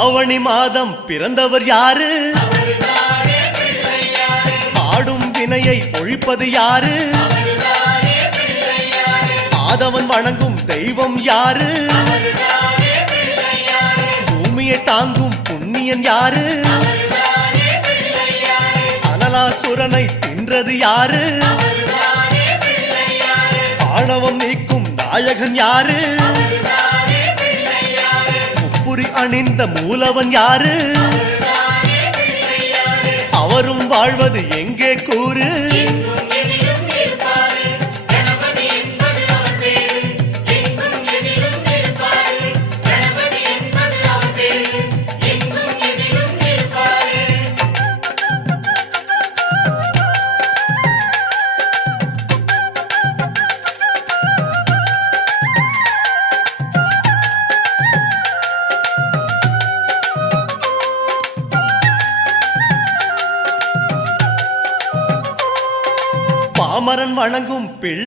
ஆவணி மாதம் பிறந்தவர் யாரு? ஆடும் வினையை ஒழிப்பது யாரு? ஆதவன் வணங்கும் தெய்வம் யாரு? பூமியை தாங்கும் புண்ணியன் யாரு? அனலாசுரனை தின்றது யாரு? ஆணவம் நீக்கும் நாயகன் யாரு? முப்புரி அணிந்த மூலவன் யாரு? அவரும் வாழ்வது எங்கே கூறு? பாமரன் வணங்கும்